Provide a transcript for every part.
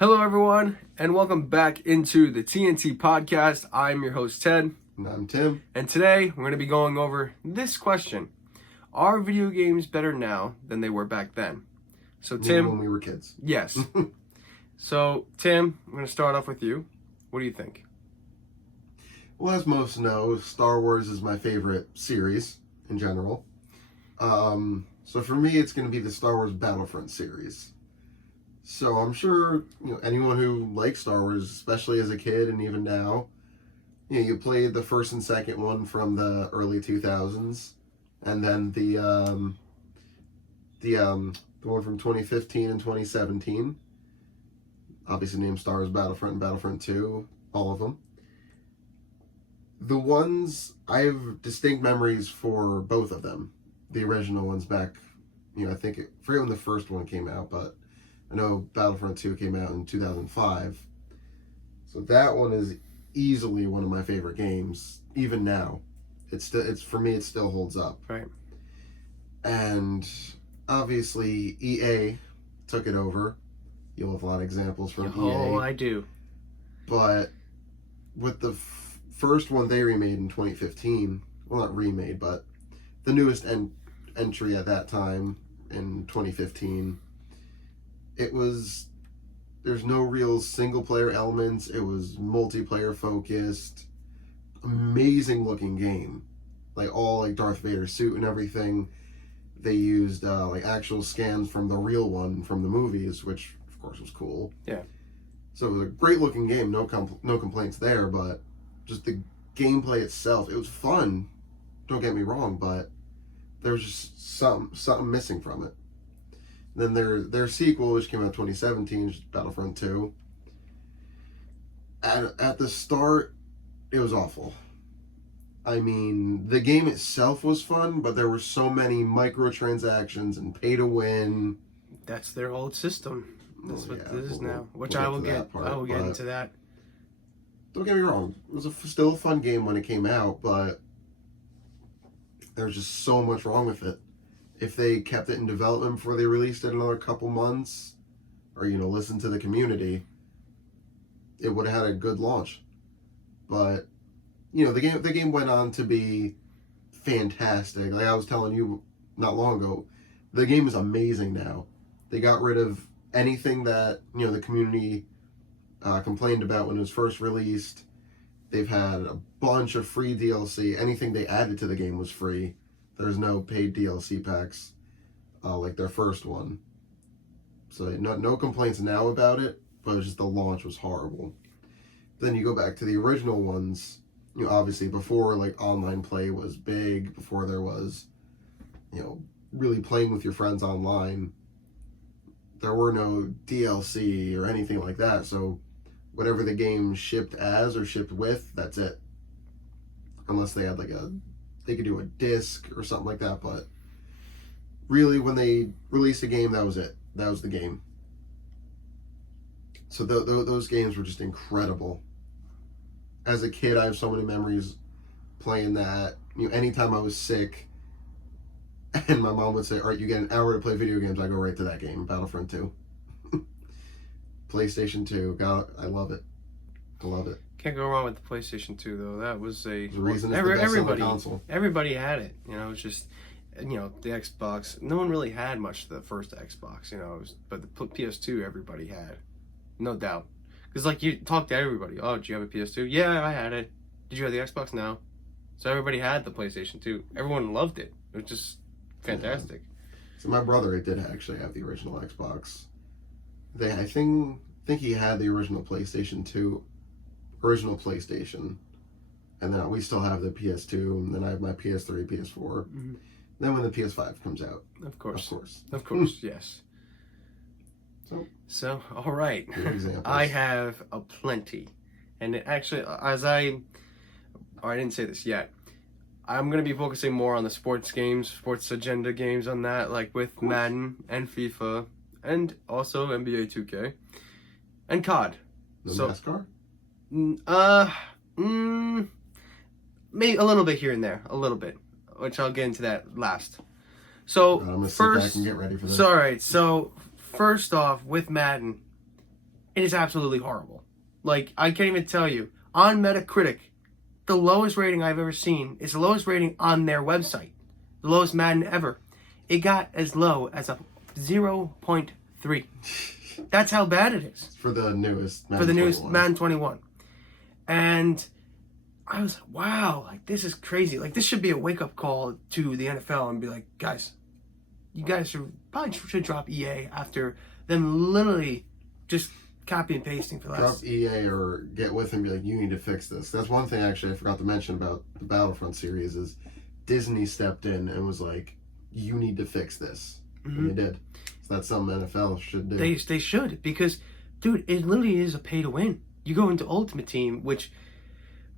Hello, everyone, and welcome back into the TnT podcast. I'm your host, Ted. And I'm Tim. And today, we're going to be going over this question. Are video games better now than they were back then? So, Tim... when we were kids. Yes. So, Tim, I'm going to start off with you. What do you think? Well, as most know, Star Wars is my favorite series in general. So for me, it's going to be the Star Wars Battlefront series. So I'm sure anyone who likes Star Wars, especially as a kid and even now, you played the first and second one from the early 2000s, and then the one from 2015 and 2017. Obviously named Star Wars Battlefront and Battlefront 2, all of them. The ones, I have distinct memories for both of them. The original ones back, I forget when the first one came out, but I know Battlefront 2 came out in 2005. So that one is easily one of my favorite games, even now. For me, it still holds up. Right. And obviously, EA took it over. You'll have a lot of examples from EA. Oh, I do. But with the first one they remade in 2015, well, not remade, but the newest entry at that time in 2015, there's no real single player elements. It was multiplayer focused, amazing looking game, all Darth Vader's suit and everything. They used actual scans from the real one from the movies, which of course was cool. Yeah. So it was a great looking game, no complaints there, but just the gameplay itself, it was fun, don't get me wrong, but there was just something missing from it. Then their sequel, which came out in 2017, which is Battlefront 2. At the start, it was awful. I mean, the game itself was fun, but there were so many microtransactions and pay to win. That's their old system. That's what this is now. Which we'll I will get into that. Don't get me wrong, it was still a fun game when it came out, but there's just so much wrong with it. If they kept it in development before they released it another couple months, or listened to the community, it would have had a good launch. But the game went on to be fantastic. Like I was telling you not long ago, the game is amazing now. They got rid of anything that the community complained about when it was first released. They've had a bunch of free DLC. Anything they added to the game was free. There's no paid DLC packs like their first one. So no complaints now about it, but it's just the launch was horrible. Then you go back to the original ones, obviously before online play was big, before there was, really playing with your friends online, there were no DLC or anything like that. So whatever the game shipped as or shipped with, that's it. Unless they had they could do a disc or something like that, but really when they released a game, that was it. That was the game. So those games were just incredible. As a kid, I have so many memories playing that. Anytime I was sick and my mom would say, all right, you get an hour to play video games, I go right to that game, Battlefront 2. PlayStation 2, God, I love it. I love it. Can't go wrong with the PlayStation 2, though. That was the reason it's the best on the console. Everybody had it. It's just, the Xbox. No one really had much the first Xbox, but the PS2 everybody had, no doubt. Because you talk to everybody. Oh, did you have a PS2? Yeah, I had it. Did you have the Xbox? No. So everybody had the PlayStation 2. Everyone loved it. It was just fantastic. Yeah. So my brother did actually have the original Xbox. I think he had the original PlayStation 2. Original PlayStation, and then we still have the PS2, and then I have my PS3, PS4. Mm-hmm. Then when the PS5 comes out, of course, yes. So all right, I have a plenty, and actually, I didn't say this yet. I'm gonna be focusing more on the sports games, sports agenda games on that, with Madden and FIFA, and also NBA 2K, and COD. NASCAR. Maybe a little bit here and there, a little bit, which I'll get into that last. So I'm gonna first, sit back and get ready for this. So all right. So first off, with Madden, It is absolutely horrible. Like, I can't even tell you. On Metacritic, the lowest rating I've ever seen is the lowest rating on their website. The lowest Madden ever. It got as low as a 0.3. That's how bad it is. For the newest Madden For the newest 21. Madden 21. And I was like, wow, like, this is crazy. Like, this should be a wake-up call to the NFL and be like, guys, you guys should drop EA after them literally just copy and pasting for the last... Drop EA or get with them and be like, you need to fix this. That's one thing, actually, I forgot to mention about the Battlefront series is Disney stepped in and was like, you need to fix this. And they did. So that's something NFL should do. They should, because, dude, it literally is a pay to win. You go into Ultimate Team, which,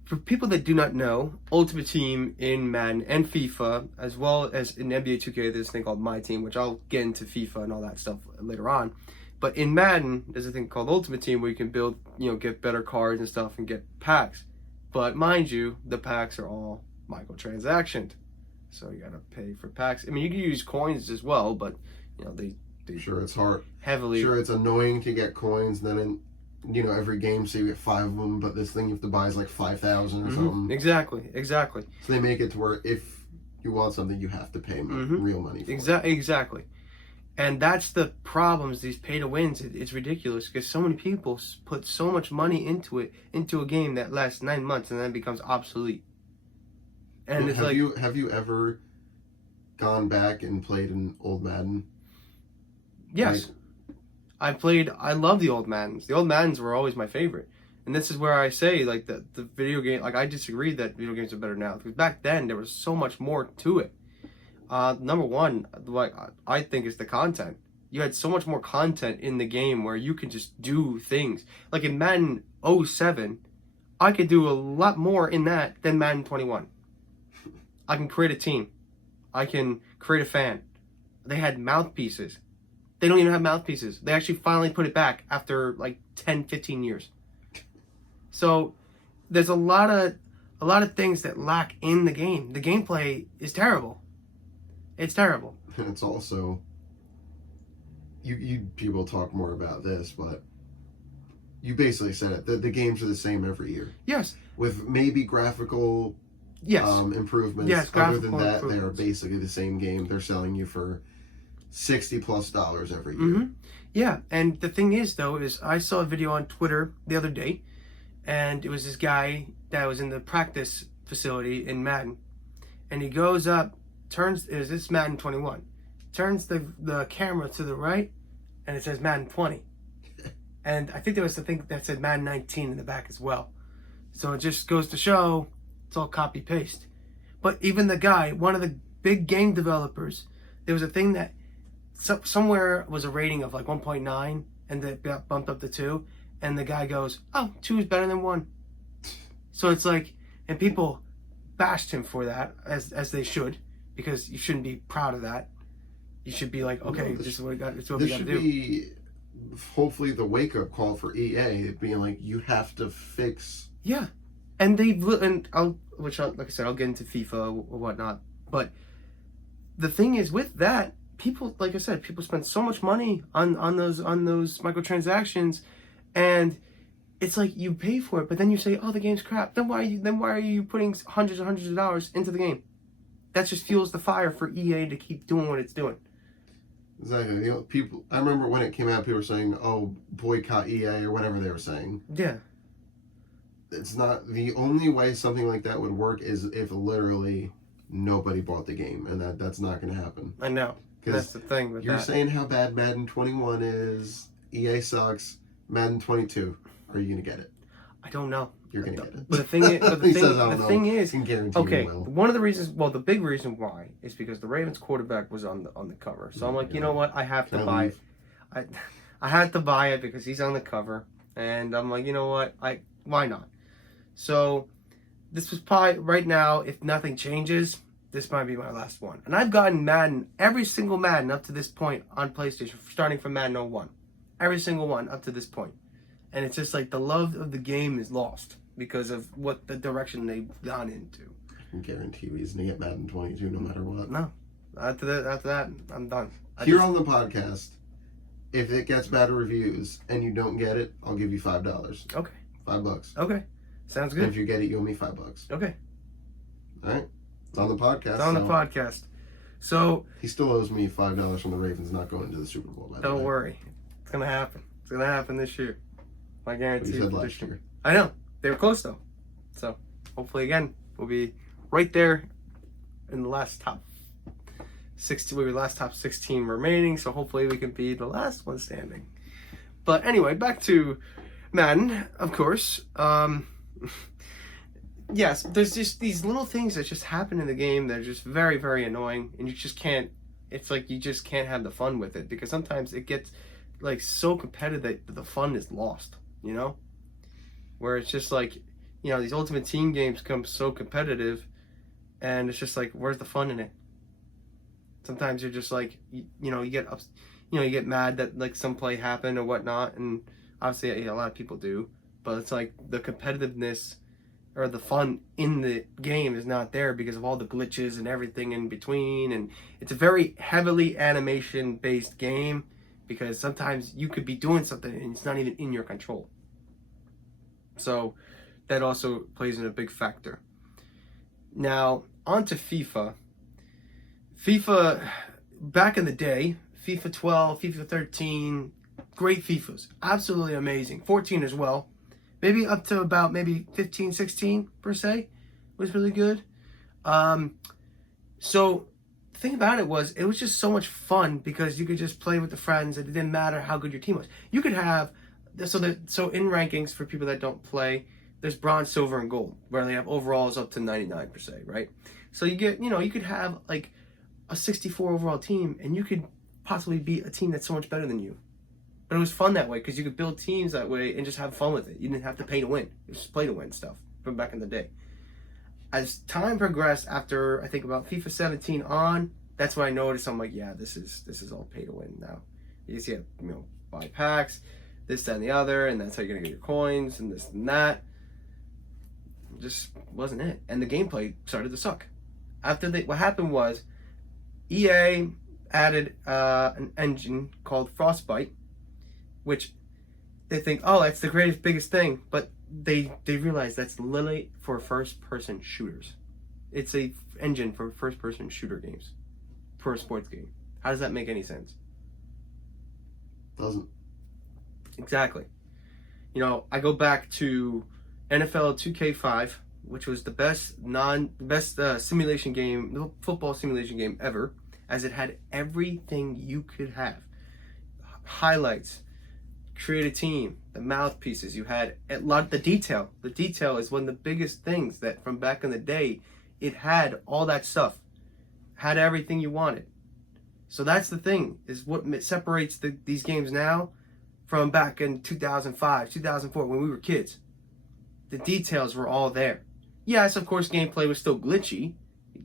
for people that do not know, Ultimate Team in Madden and FIFA, as well as in NBA 2K, there's this thing called My Team, which I'll get into FIFA and all that stuff later on. But in Madden, there's a thing called Ultimate Team where you can build, get better cards and stuff and get packs. But mind you, the packs are all microtransactioned. So you gotta pay for packs. I mean, you can use coins as well, but, they Sure, it's hard. Heavily. Sure, it's annoying to get coins, and then every game, so you get 5 of them, but this thing you have to buy is like 5,000 or something. Exactly. So they make it to where if you want something, you have to pay real money for it. Exactly. And that's the problems, these pay-to-wins. It's ridiculous because so many people put so much money into a game that lasts 9 months and then becomes obsolete. And it's have you ever gone back and played an old Madden? Yes. I love the old Maddens. The old Maddens were always my favorite. And this is where I say, like, the video game, like, I disagree that video games are better now. Because back then, there was so much more to it. Number one, what I think is the content. You had so much more content in the game where you can just do things. Like in Madden 07, I could do a lot more in that than Madden 21. I can create a team. I can create a fan. They had mouthpieces. They don't even have mouthpieces. They actually finally put it back after like 10, 15 years. So there's a lot of things that lack in the game. The gameplay is terrible. It's terrible. And it's also, you people talk more about this, but you basically said it. The games are the same every year. Yes. With maybe graphical improvements. Yes, other than that, they're basically the same game. They're selling you for $60+ every year. Yeah, and the thing is, though, is I saw a video on Twitter the other day, and it was this guy that was in the practice facility in Madden, and he goes up, this Madden 21, turns the camera to the right, and it says Madden 20. And I think there was something that said Madden 19 in the back as well. So it just goes to show it's all copy-paste. But even the guy, one of the big game developers, there was a thing that somewhere was a rating of like 1.9 and it got bumped up to 2, and the guy goes, oh, 2 is better than 1. So it's like, and people bashed him for that, as they should, because you shouldn't be proud of that. You should be like, okay, this is what we got to do. This should be hopefully the wake-up call for EA, being like, you have to fix. Yeah, and like I said, I'll get into FIFA or whatnot, but the thing is with that, people, like I said, people spend so much money on those microtransactions, and it's like you pay for it, but then you say, oh, the game's crap. Then why are you putting hundreds and hundreds of dollars into the game? That just fuels the fire for EA to keep doing what it's doing. Exactly. People. I remember when it came out, people were saying, "Oh, boycott EA" or whatever they were saying. Yeah. It's not the only way something like that would work is if literally nobody bought the game, and that's not going to happen. I know. That's the thing with you're saying how bad Madden 21 is. EA sucks. Madden 22. Are you going to get it? I don't know. You're going to get it. But the thing is, I can guarantee okay, you will. one of the reasons, the big reason why is because the Ravens quarterback was on the cover. So I'm like, you know what? I have to buy it. I had to buy it because he's on the cover, and I'm like, you know what? Why not? So this was probably right now. If nothing changes, this might be my last one. And I've gotten Madden, every single Madden up to this point on PlayStation, starting from Madden 01, every single one up to this point. And it's just like the love of the game is lost because of what the direction they've gone into. I can guarantee you he's going to get Madden 22 no matter what. No. After that, I'm done. On the podcast, If it gets bad reviews and you don't get it, I'll give you $5. Okay. $5. Okay. Sounds And good. if you get it, you owe me $5. Okay. All right. It's on the podcast. It's on the podcast. So he still owes me $5 from the Ravens not going to the Super Bowl. By the way. Don't worry. It's gonna happen. It's gonna happen this year. I guarantee. What you said last year. I know. They were close though. So hopefully again we'll be right there in the last top 16. We were last top 16 remaining, so hopefully we can be the last one standing. But anyway, back to Madden, of course. Yes, there's just these little things that just happen in the game that are just very, very annoying, and you just can't. It's like you just can't have the fun with it because sometimes it gets like so competitive that the fun is lost. You know, where it's just like, you know, these Ultimate Team games come so competitive, and it's just like, where's the fun in it? Sometimes you're just like, you get mad that like some play happened or whatnot, and obviously a lot of people do, but it's like the competitiveness or the fun in the game is not there because of all the glitches and everything in between, and it's a very heavily animation based game because sometimes you could be doing something and it's not even in your control. So that also plays in a big factor. Now, on to FIFA. FIFA, back in the day, FIFA 12, FIFA 13, great FIFAs. Absolutely amazing. 14 as well. Maybe up to about maybe 15, 16 per se was really good. So the thing about it was just so much fun because you could just play with the friends and it didn't matter how good your team was. You could have, so in rankings for people that don't play, there's bronze, silver, and gold, where they have overalls up to 99 per se, right? So you get, you could have like a 64 overall team and you could possibly beat a team that's so much better than you. But it was fun that way because you could build teams that way and just have fun with it. You didn't have to pay to win. It was just play to win stuff from back in the day. As time progressed, after I think about FIFA 17 on, that's when I noticed I'm like, yeah, this is all pay to win now. You see, buy packs, this, that, and the other, and that's how you're gonna get your coins and this and that. It just wasn't it. And the gameplay started to suck. What happened was EA added an engine called Frostbite, which they think, oh, that's the greatest, biggest thing, but they realize that's literally for first-person shooters. It's a engine for first-person shooter games, for a sports game. How does that make any sense? Doesn't. Exactly. I go back to NFL 2K5, which was the best simulation game, football simulation game ever, as it had everything you could have. Highlights, create a team, the mouthpieces, you had a lot. The detail is one of the biggest things that from back in the day, it had all that stuff, had everything you wanted. So that's the thing, is what separates these games now from back in 2005, 2004 when we were kids. The details were all there. Yes, of course, gameplay was still glitchy,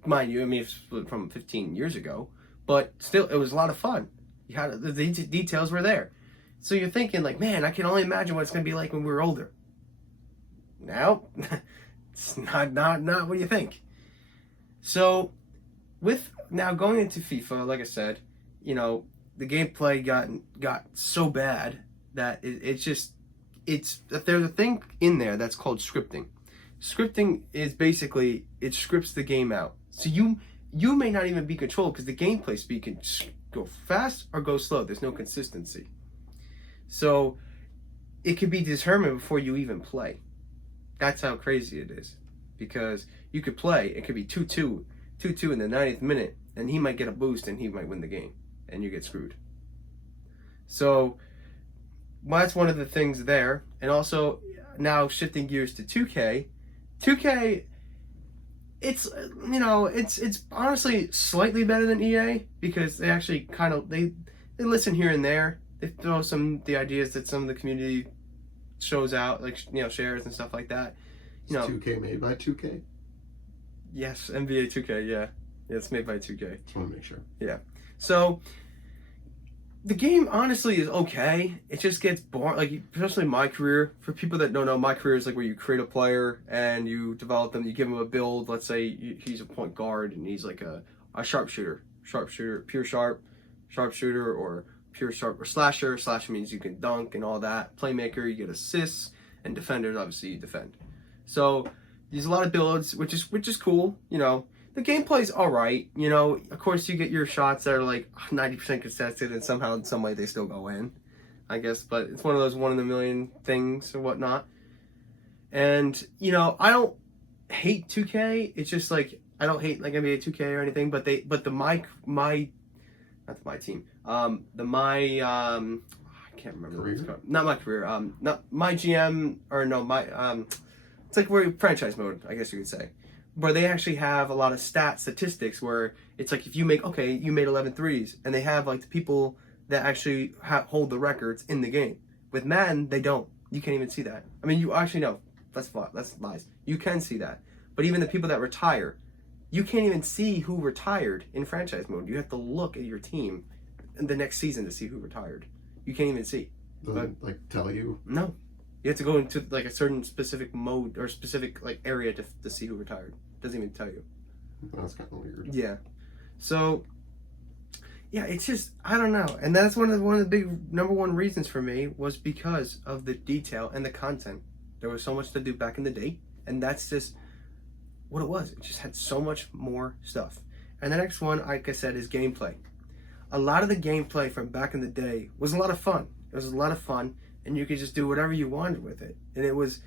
mind you. I mean, it's from 15 years ago, but still, it was a lot of fun. You had the details were there. So you're thinking like, man, I can only imagine what it's going to be like when we're older. Now, it's not what you think. So, with now going into FIFA, like I said, the gameplay got so bad that there's a thing in there that's called scripting. Scripting is basically, it scripts the game out. So you may not even be controlled because the gameplay speed can go fast or go slow. There's no consistency. So it could be determined before you even play. That's how crazy it is. Because you could play, it could be 2-2 in the 90th minute, and he might get a boost and he might win the game, and you get screwed. So that's one of the things there. And also, now shifting gears to 2K. 2K, it's honestly slightly better than EA because they actually kind of, they listen here and there. They throw the ideas that some of the community shows out, like, shares and stuff like that. Is 2K made by 2K? Yes, NBA 2K, yeah. Yeah, it's made by 2K. Just want to make sure. Yeah. So, the game honestly is okay. It just gets boring. Like, especially my career. For people that don't know, my career is like where you create a player and you develop them. You give him a build. Let's say he's a point guard and he's like a sharpshooter, pure sharpshooter, or pure sharp or slasher. Slasher means you can dunk and all that. Playmaker, you get assists, and defenders, obviously you defend. So there's a lot of builds, which is cool. You know, the gameplay's all right. You know, of course you get your shots that are like 90% contested, and somehow in some way they still go in, I guess. But it's one of those one in a million things or whatnot. And you know, I don't hate 2K. It's just like I don't hate like NBA 2K or anything. But my not my team. I can't remember what it's called. Not my career. Not my GM or no my it's like we're franchise mode, I guess you could say, where they actually have a lot of statistics where it's like if you made 11 threes, and they have like the people that actually hold the records in the game. With Madden, they don't. You can't even see that. I mean, you actually know. That's lies. You can see that. But even the people that retire, you can't even see who retired in franchise mode. You have to look at your team in the next season to see who retired. You can't even see. Doesn't like tell you? No. You have to go into like a certain specific mode or specific like area to see who retired. Doesn't even tell you. That's kind of weird. Yeah. So yeah, it's just I don't know. And that's one of the big number one reasons for me was because of the detail and the content. There was so much to do back in the day, and that's just what it was. It just had so much more stuff. And the next one, like I said, is gameplay. A lot of the gameplay from back in the day was a lot of fun. It was a lot of fun, and you could just do whatever you wanted with it. And it was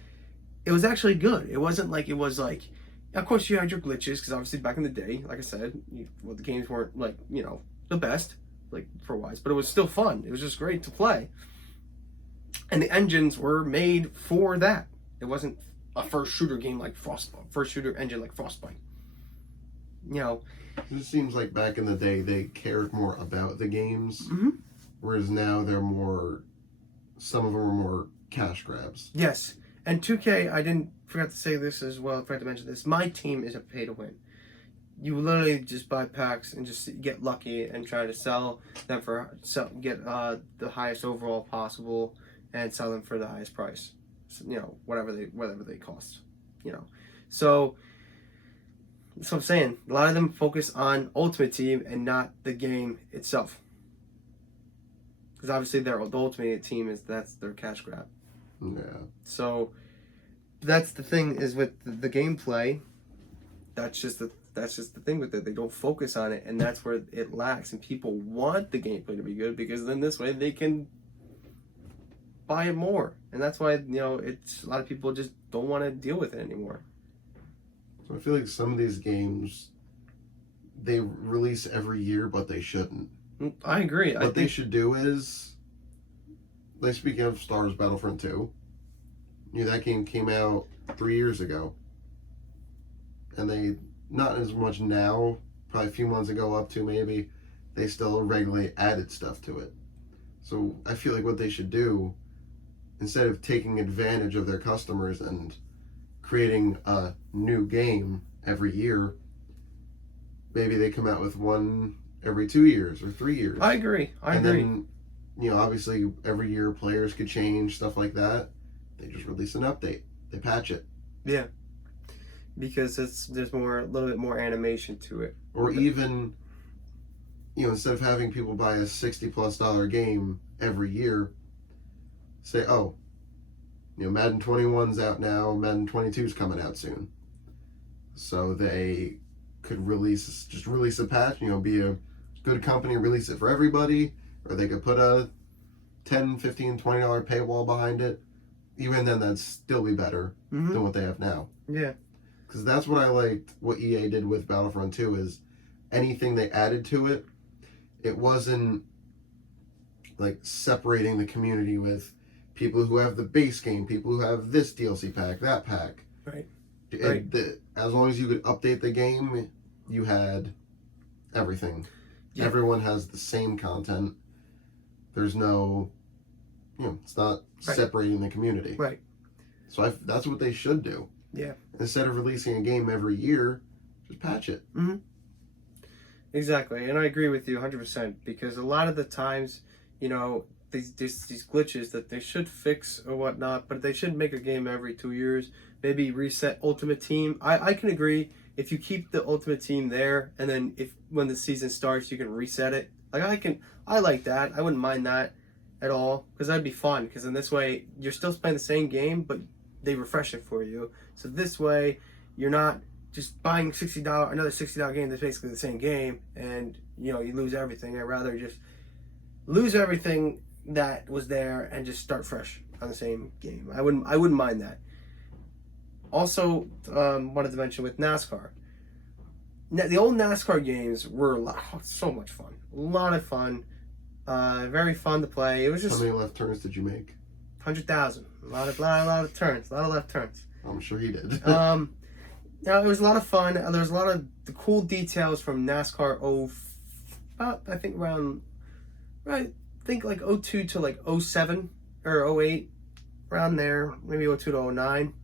actually good. It wasn't like it was like, of course you had your glitches, because obviously back in the day, like I said, the games weren't like, you know, the best, like for wise, but it was still fun. It was just great to play. And the engines were made for that. It wasn't a first shooter game like first shooter engine like Frostbite. You know, it seems like back in the day they cared more about the games, whereas now they're more. Some of them are more cash grabs. Yes, and 2K. I forgot to say this as well. I forgot to mention this. My team is a pay to win. You literally just buy packs and just get lucky and try to sell them get the highest overall possible and sell them for the highest price. So, you know, whatever they cost. You know, so that's what I'm saying. A lot of them focus on Ultimate Team and not the game itself, because obviously the Ultimate Team that's their cash grab. Yeah. So that's the thing is with the gameplay. That's just the thing with it. They don't focus on it, and that's where it lacks. And people want the gameplay to be good because then this way they can buy it more. And that's why, you know, it's a lot of people just don't want to deal with it anymore. So I feel like some of these games they release every year, but they shouldn't. I agree. What they should do is, like, speaking of Star Wars Battlefront 2, you know, that game came out 3 years ago. And they, not as much now, probably a few months ago up to maybe, they still regularly added stuff to it. So I feel like what they should do, instead of taking advantage of their customers and creating a new game every year, maybe they come out with one every 2 years or 3 years. I agree. Then, you know, obviously every year players could change, stuff like that. They just release an update. They patch it. Yeah. Because there's a little bit more animation to it. Or even, you know, instead of having people buy a $60+ game every year, say, oh, you know, Madden 21's out now, Madden 22's coming out soon. So they could release a patch, you know, be a good company, release it for everybody, or they could put a $10, $15, $20 paywall behind it. Even then, that'd still be better than what they have now. Yeah. Because that's what I liked, what EA did with Battlefront 2, is anything they added to it, it wasn't like separating the community with people who have the base game, people who have this DLC pack, that pack. Right. As long as you could update the game, you had everything. Yeah. Everyone has the same content. There's no, you know, it's not separating the community. Right. So that's what they should do. Yeah. Instead of releasing a game every year, just patch it. Mm-hmm. Exactly, and I agree with you 100% because a lot of the times, you know, these glitches that they should fix or whatnot, but they should make a game every 2 years. Maybe reset Ultimate Team. I can agree if you keep the Ultimate Team there, and then when the season starts, you can reset it. Like I like that. I wouldn't mind that at all because that'd be fun. Because in this way, you're still playing the same game, but they refresh it for you. So this way, you're not just buying another $60 game that's basically the same game, and you lose everything. I'd rather just lose everything that was there and just start fresh on the same game. I wouldn't mind that. Also, wanted to mention with NASCAR. The old NASCAR games were so much fun. A lot of fun. Very fun to play. It was just. How many left turns did you make? 100,000. A lot of turns. A lot of left turns. I'm sure he did. It was a lot of fun. There was a lot of the cool details from NASCAR I think around, right? I think like 02 to like 07 or 08, around there. Maybe 02 to 09.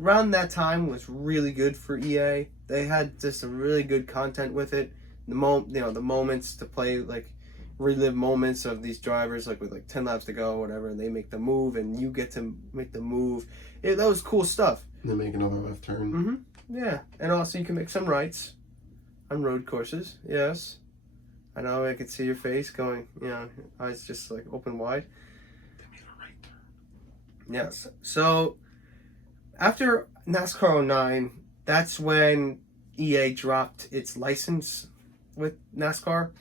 Around that time was really good for EA. They had just some really good content with it. The moments to play, like relive moments of these drivers, like with like 10 laps to go or whatever, and they make the move and you get to make the move. That was cool stuff. And then make another left turn. Mm-hmm. Yeah, and also you can make some rights on road courses. Yes, I know. I could see your face going. Eyes just like open wide. They made a right turn. Yes. So after NASCAR 09, that's when EA dropped its license with NASCAR,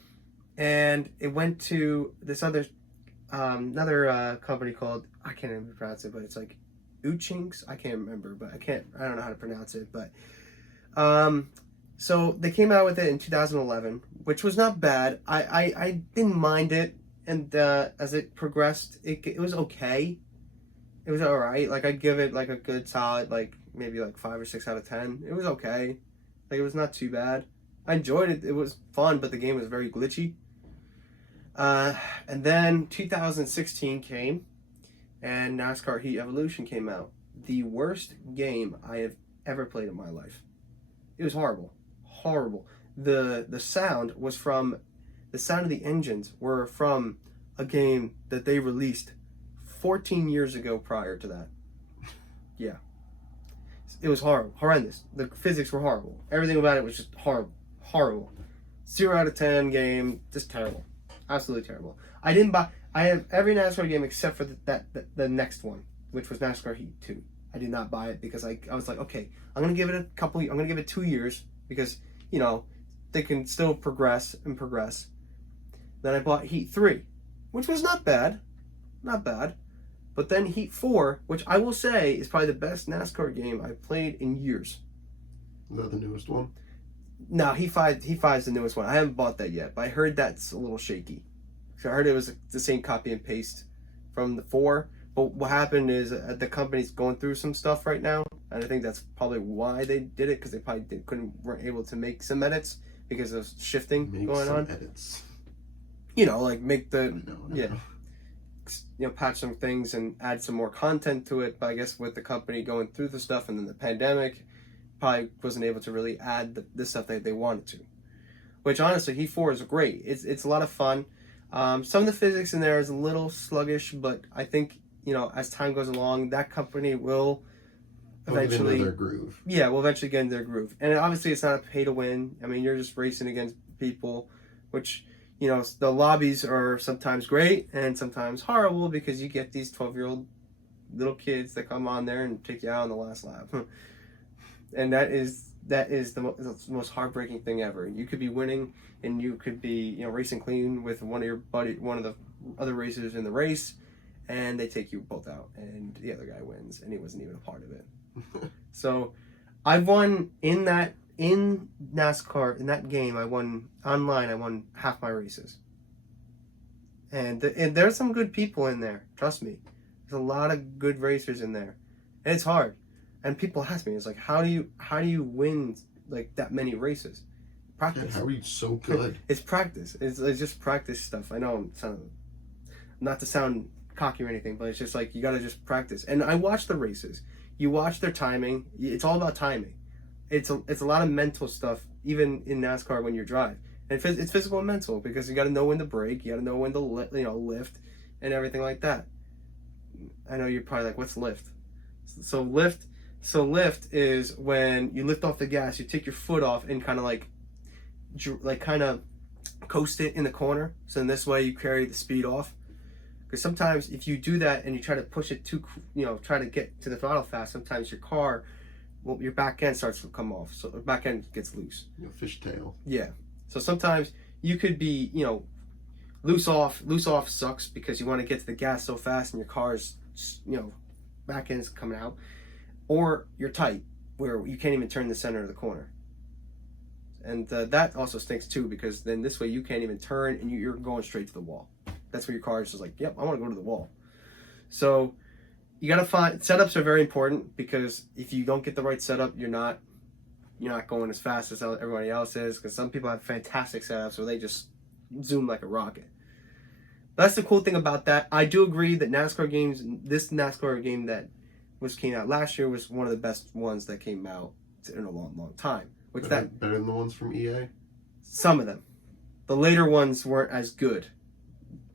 and it went to this other company called, I can't even pronounce it, but it's like Uchinks. I can't remember, but I don't know how to pronounce it, but so they came out with it in 2011, which was not bad. I didn't mind it, and as it progressed, it was okay. It was alright. Like, I'd give it like a good solid, like maybe like 5 or 6 out of 10. It was okay. Like, it was not too bad. I enjoyed it. It was fun, but the game was very glitchy. And then 2016 came, and NASCAR Heat Evolution came out. The worst game I have ever played in my life. It was horrible. Horrible. The sound of the engines were from a game that they released 14 years ago prior to that. Yeah. It was horrible. Horrendous. The physics were horrible. Everything about it was just horrible. Horrible. 0 out of 10 game. Just terrible. Absolutely terrible. I have every NASCAR game except for the next one, which was NASCAR Heat 2. I did not buy it because I was like, okay, I'm going to give it 2 years because, they can still progress. Then I bought Heat 3, which was not bad. Not bad. But then Heat 4, which I will say is probably the best NASCAR game I've played in years. Is that the newest one? No, Heat 5 is the newest one. I haven't bought that yet, but I heard that's a little shaky. So I heard it was the same copy and paste from the 4. But what happened is the company's going through some stuff right now, and I think that's probably why they did it, because they probably weren't able to make some edits because of shifting going on. Edits. Like make the patch some things and add some more content to it. But I guess with the company going through the stuff and then the pandemic, probably wasn't able to really add the stuff that they wanted to. Which honestly, Heat 4 is great. It's a lot of fun. Some of the physics in there is a little sluggish, but I think as time goes along, that company will eventually get into their groove. Yeah, will eventually get into their groove. And obviously, it's not a pay to win. I mean, you're just racing against people, which the lobbies are sometimes great and sometimes horrible because you get these 12-year-old little kids that come on there and take you out on the last lap. And that is the most heartbreaking thing ever. You could be winning and you could be racing clean with one of the other racers in the race, and they take you both out and the other guy wins and he wasn't even a part of it. So I've won in NASCAR, in that game. I won half my races, and there's some good people in there, trust me. There's a lot of good racers in there, and it's hard. And people ask me, it's like, how do you win like that many races? Practice. Yeah, how are you so good? It's practice. It's just practice stuff. I know not to sound cocky or anything, but it's just like you got to just practice. And I watch the races. You watch their timing. It's all about timing. It's a lot of mental stuff, even in NASCAR when you drive. And it's physical and mental because you got to know when to brake. You got to know when to lift and everything like that. I know you're probably like, what's lift? So lift is when you lift off the gas, you take your foot off and kind of coast it in the corner. So in this way you carry the speed off. Because sometimes if you do that and you try to push it too, try to get to the throttle fast, sometimes your car, your back end starts to come off. So the back end gets loose. Fishtail. Yeah. So sometimes you could be, loose off. Loose off sucks because you want to get to the gas so fast and your car's, back end's coming out. Or you're tight where you can't even turn the center of the corner. And that also stinks too, because then this way you can't even turn and you're going straight to the wall. That's where your car is just like, yep, I want to go to the wall. So you got to find, setups are very important, because if you don't get the right setup, you're not going as fast as everybody else is, because some people have fantastic setups where they just zoom like a rocket. That's the cool thing about that. I do agree that NASCAR games, this NASCAR game that came out last year was one of the best ones that came out in a long time. Better than the ones from EA? Some of them. The later ones weren't as good.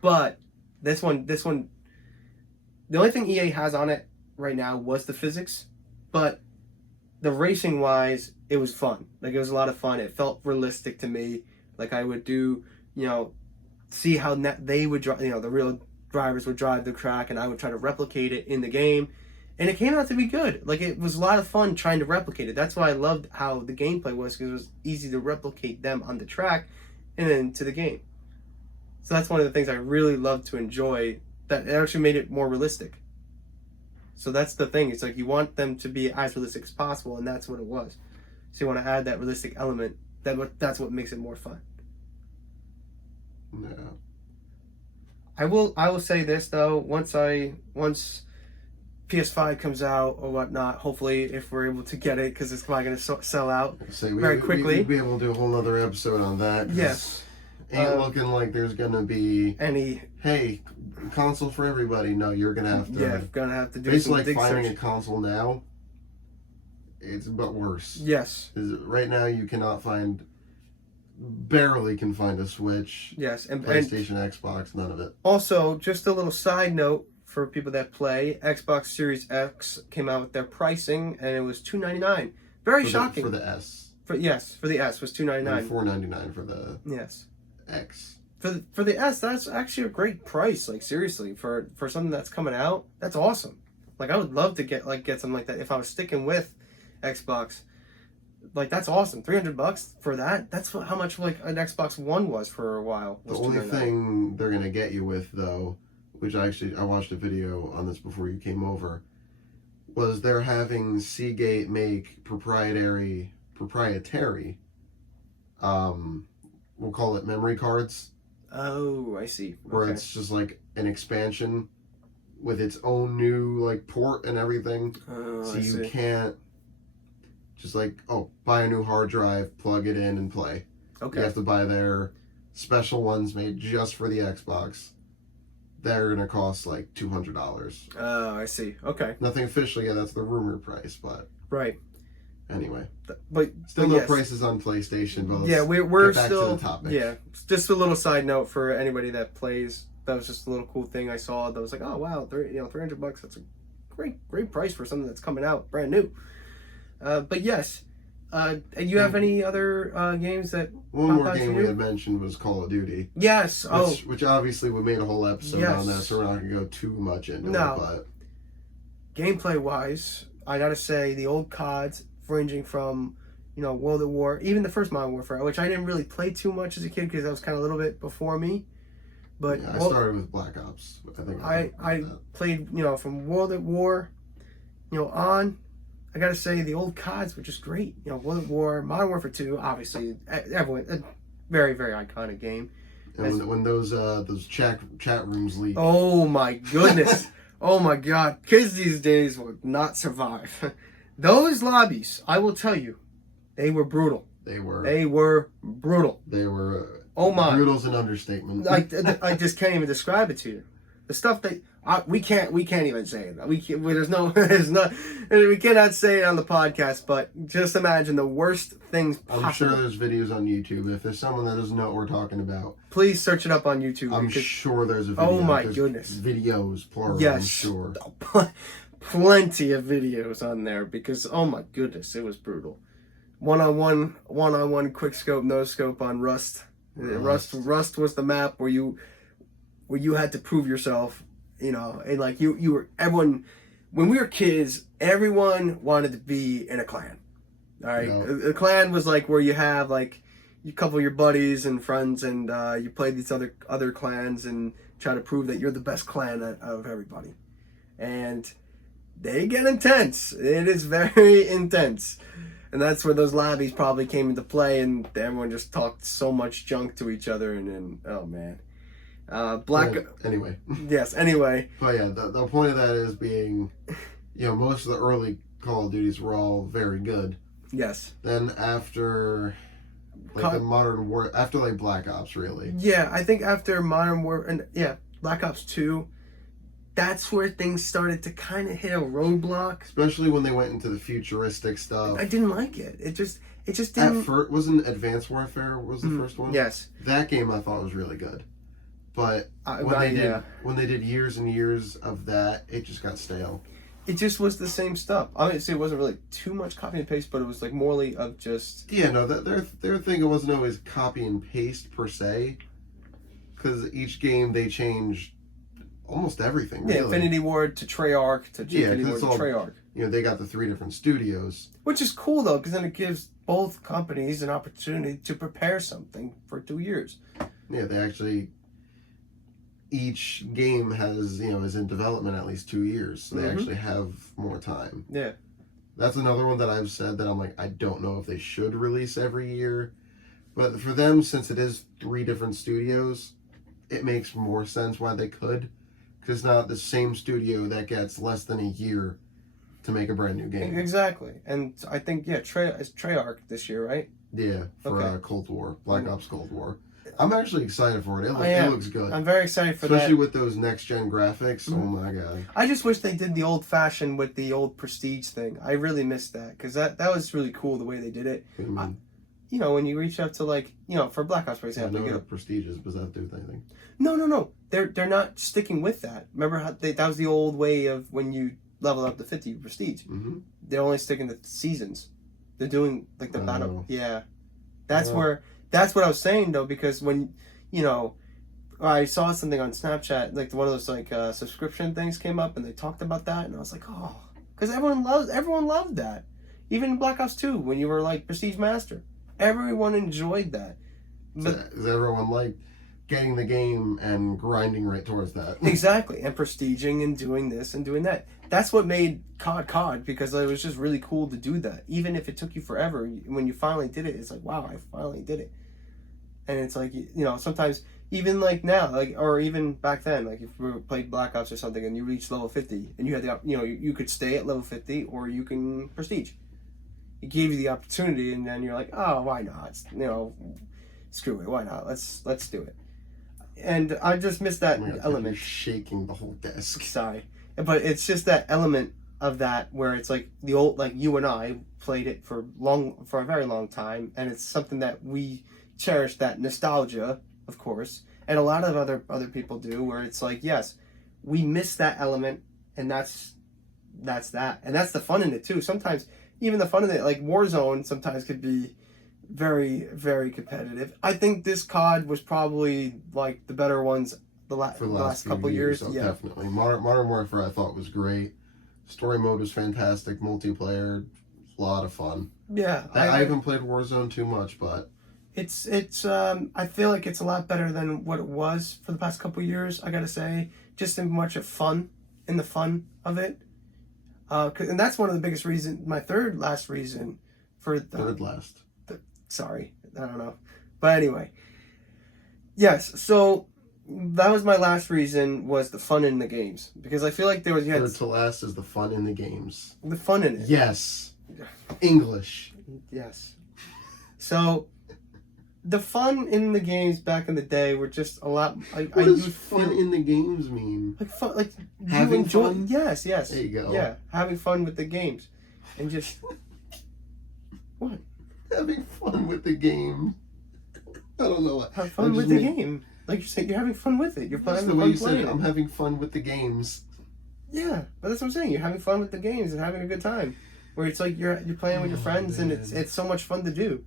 But this one, the only thing EA has on it right now was the physics. But the racing wise, it was fun. Like, it was a lot of fun. It felt realistic to me. Like, I would do, see how they would drive, the real drivers would drive the track, and I would try to replicate it in the game. And it came out to be good. Like, it was a lot of fun trying to replicate it. That's why I loved how the gameplay was, because it was easy to replicate them on the track and then to the game. So that's one of the things I really loved to enjoy, that it actually made it more realistic. So that's the thing. It's like you want them to be as realistic as possible, and that's what it was. So you want to add that realistic element. That's what makes it more fun. Yeah. I will say this though. Once PS5 comes out or whatnot, hopefully, if we're able to get it, because it's probably going to sell out very quickly. We'd be able to do a whole other episode on that. Yes. Ain't looking like there's going to be any. Hey, console for everybody. No, you're going to have to. Yeah, going to have to do it's some like dig finding search. a console now. It's but worse. Yes. Right now, you cannot barely can find a Switch. Yes, and PlayStation, Xbox, none of it. Also, just a little side note for people that play, Xbox Series X came out with their pricing, and it was $299. Very shocking. For the S. For the S was $299. $499 for the X. For the S, that's actually a great price. Like, seriously, for something that's coming out, that's awesome. Like, I would love to get something like that if I was sticking with Xbox. Like, that's awesome. $300 for that. That's how much like an Xbox One was for a while. The only thing they're gonna get you with, though, which I watched a video on this before you came over, was they're having Seagate make proprietary, we'll call it memory cards. Oh, I see. Where it's just like an expansion with its own new like port and everything. So you can't just like, buy a new hard drive, plug it in, and play. Okay. You have to buy their special ones made just for the Xbox. They're gonna cost like $200. Oh, I see. Okay. Nothing official yet. That's the rumor price, but right. Anyway, but still no prices on PlayStation. But yeah, we're get back still to the topic. Yeah. Just a little side note for anybody that plays. That was just a little cool thing I saw. That was like, oh wow, $300. That's a great price for something that's coming out brand new. But yes, you have any other games that? One more game we had mentioned was Call of Duty. Yes. Which obviously we made a whole episode on that, so we're not gonna go too much into it. But gameplay wise, I gotta say the old CODs, ranging from World at War, even the first Modern Warfare, which I didn't really play too much as a kid because that was kind of a little bit before me. But yeah, I started with Black Ops. I played from World at War, on. I gotta say the old CODs were just great. World at War, Modern Warfare 2, obviously, everyone, a very very iconic game. And when those chat rooms leak. Oh my goodness! Oh my God! Kids these days will not survive. Those lobbies, I will tell you, they were brutal. They were brutal. They were. Oh my! Brutal's an understatement. I just can't even describe it to you. The stuff that we can't even say it. We cannot say it on the podcast. But just imagine the worst things possible. I'm sure there's videos on YouTube. If there's someone that doesn't know what we're talking about, please search it up on YouTube. I'm sure there's a video. Oh my goodness! Videos, plural. Yes, I'm sure. Plenty of videos on there because oh my goodness, it was brutal. One-on-one quick scope, no scope on Rust. Rust was the map where you had to prove yourself, and like you were everyone. When we were kids, everyone wanted to be in a clan. All right, a clan was like where you have like a couple of your buddies and friends, and you play these other clans and try to prove that you're the best clan out of everybody. And they get intense. It is very intense. And that's where those lobbies probably came into play, and everyone just talked so much junk to each other, and then, oh man. Anyway. Yes, anyway. But yeah, the point of that is being, most of the early Call of Duties were all very good. Yes. Then after, the Modern War, after, Black Ops, really. Yeah, I think after Modern War, and Black Ops 2, that's where things started to kind of hit a roadblock. Especially when they went into the futuristic stuff. I didn't like it. It just didn't... At first, wasn't Advanced Warfare was the first one? Yes. That game I thought was really good. But when they did years and years of that, it just got stale. It just was the same stuff. Obviously, it wasn't really too much copy and paste, but it was like morely of just... Yeah, no, their thing, it wasn't always copy and paste per se. Because each game, they changed almost everything, really. Yeah, Infinity Ward to Treyarch to Infinity Ward to Treyarch. They got the 3 different studios. Which is cool, though, because then it gives both companies an opportunity to prepare something for 2 years. Yeah, they actually... Each game has, is in development at least 2 years, so they actually have more time. Yeah. That's another one that I've said that I'm like, I don't know if they should release every year. But for them, since it is 3 different studios, it makes more sense why they could. Because now the same studio that gets less than a year to make a brand new game. Exactly. And I think, it's Treyarch this year, right? Yeah, for Cold War. Black Ops Cold War. I'm actually excited for it. It looks good. I'm very excited for Especially with those next-gen graphics. Oh, my God. I just wish they did the old-fashioned with the old Prestige thing. I really missed that, because that was really cool the way they did it. When you reach out to, for Black Ops, for example. I know what Prestige is, but does that do with anything? No. They're not sticking with that. Remember how that was the old way of when you level up to 50 Prestige. Mm-hmm. They're only sticking to seasons. They're doing, the battle. Yeah. That's where... That's what I was saying, though, because when, I saw something on Snapchat, one of those, subscription things came up, and they talked about that, and I was like, oh, because everyone loved that. Even in Black Ops 2, when you were, Prestige Master, everyone enjoyed that. But everyone liked getting the game and grinding right towards that. Exactly, and prestiging and doing this and doing that. That's what made COD, because it was just really cool to do that. Even if it took you forever, when you finally did it, it's like, wow, I finally did it. And it's like, sometimes, even now, or even back then, if we played Black Ops or something and you reached level 50, and you had the, you could stay at level 50 or you can prestige. It gave you the opportunity, and then you're like, oh, why not? Screw it, why not? Let's do it. And I just missed that element. You're shaking the whole desk. Sorry. But it's just that element of that where it's the old, you and I played it for a very long time, and it's something that we cherish, that nostalgia, of course, and a lot of other people do, where it's yes, we miss that element, and that's that, and that's the fun in it too. Sometimes even the fun in it, Warzone, sometimes could be very, very competitive. I think this COD was probably the better ones the last couple years. Yeah, definitely. Modern Warfare I thought was great. Story mode was fantastic. Multiplayer, a lot of fun. Yeah, I haven't played Warzone too much, but it's I feel like it's a lot better than what it was for the past couple years, I gotta say. Just in much of fun, in the fun of it. And that's one of the biggest reasons, my third last reason for the... Third last. Sorry, I don't know. But anyway. Yes, so that was my last reason, was the fun in the games. Because I feel like you had... Third to last is the fun in the games. The fun in it. Yes. English. Yes. So... The fun in the games back in the day were just a lot. What does fun in the games mean? Fun, having fun. Yes. There you go. Yeah, having fun with the games, and just what? Having fun with the game. I don't know what. Have fun with the game. Like you're saying, you're having fun with it. You're having the way fun you said it. playing. I'm having fun with the games. Yeah, but that's what I'm saying. You're having fun with the games and having a good time. Where it's you're playing with your friends, and it's so much fun to do.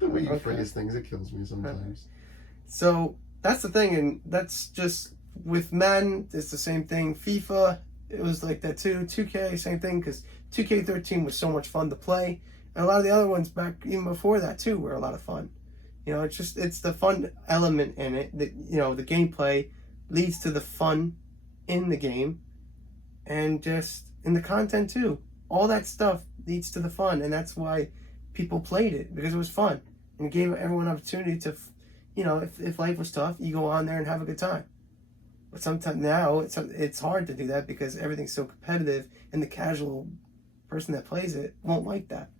The way you Okay. phrase things, it kills me sometimes. So that's the thing, and that's just with Madden. It's the same thing. FIFA, it was like that too. 2K, same thing, because 2K13 was so much fun to play, and a lot of the other ones back even before that too were a lot of fun. You know, it's the fun element in it that, you know, the gameplay leads to the fun in the game, and just in the content too. All that stuff leads to the fun, and that's why people played it, because it was fun and it gave everyone an opportunity to, you know, if life was tough, you go on there and have a good time. But sometimes now it's hard to do that because everything's so competitive, and the casual person that plays it won't like that.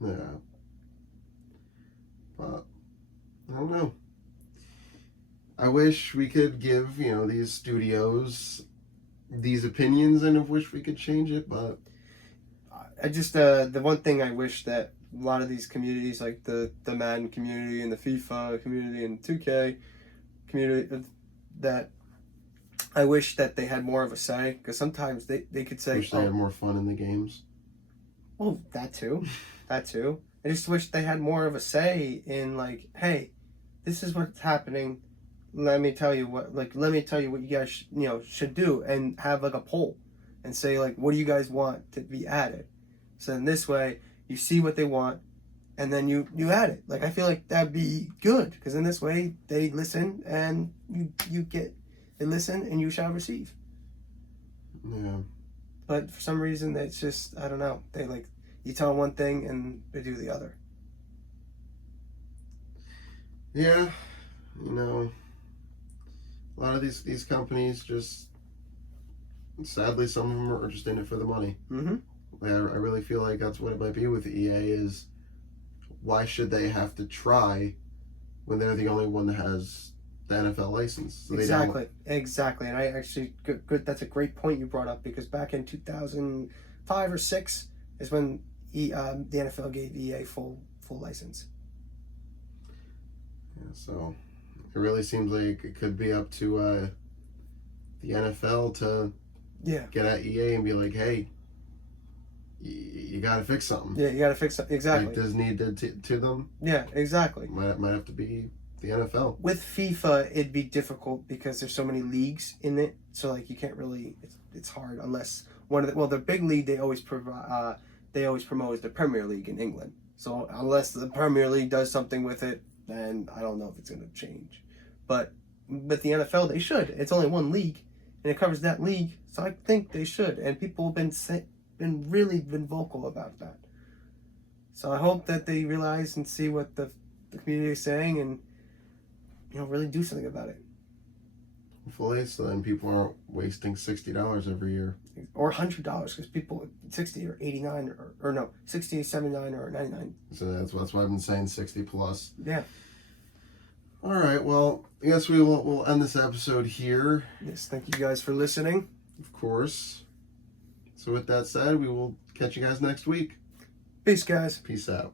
Yeah. But I don't know. I wish we could give, you know, these studios these opinions, and I wish we could change it, but I just the one thing I wish that a lot of these communities, like the Madden community and the FIFA community and 2K community, that I wish that they had more of a say, because sometimes they could say, wish they had more fun in the games. well, that too. I just wish they had more of a say in, like, hey, this is what's happening. Let me tell you what you guys should do, and have like a poll and say, like, what do you guys want to be added? So in this way, you see what they want, and then you add it. Like, I feel like that'd be good, because in this way they listen, and they listen and you shall receive. Yeah. But for some reason, it's just, I don't know. They, like, you tell them one thing and they do the other. Yeah, you know, a lot of these companies just, sadly, some of them are just in it for the money. Mm-hmm. I really feel like that's what it might be with EA, is why should they have to try when they're the only one that has the NFL license? So Exactly. And I actually, good. That's a great point you brought up, because back in 2005 or 6 is when the NFL gave EA full license. Yeah, so it really seems like it could be up to the NFL to get at EA and be like, hey, you got to fix something. Yeah, you got to fix something. Exactly. Like, does need to them. Yeah, exactly. Might have to be the NFL. With FIFA, it'd be difficult because there's so many leagues in it. So, like, you can't really. It's hard unless one of the big league they always promote is the Premier League in England. So unless the Premier League does something with it, then I don't know if it's going to change. But the NFL, they should. It's only one league, and it covers that league. So I think they should. And people have been really vocal about that. So I hope that they realize and see what the community is saying, and, you know, really do something about it. Hopefully, so then people aren't wasting $60 every year. Or $100, because people 60 or 89 or no 60, 79 or 99. So that's why I've been saying 60 plus. Yeah. All right. Well, I guess we'll end this episode here. Yes. Thank you guys for listening. Of course. So with that said, we will catch you guys next week. Peace, guys. Peace out.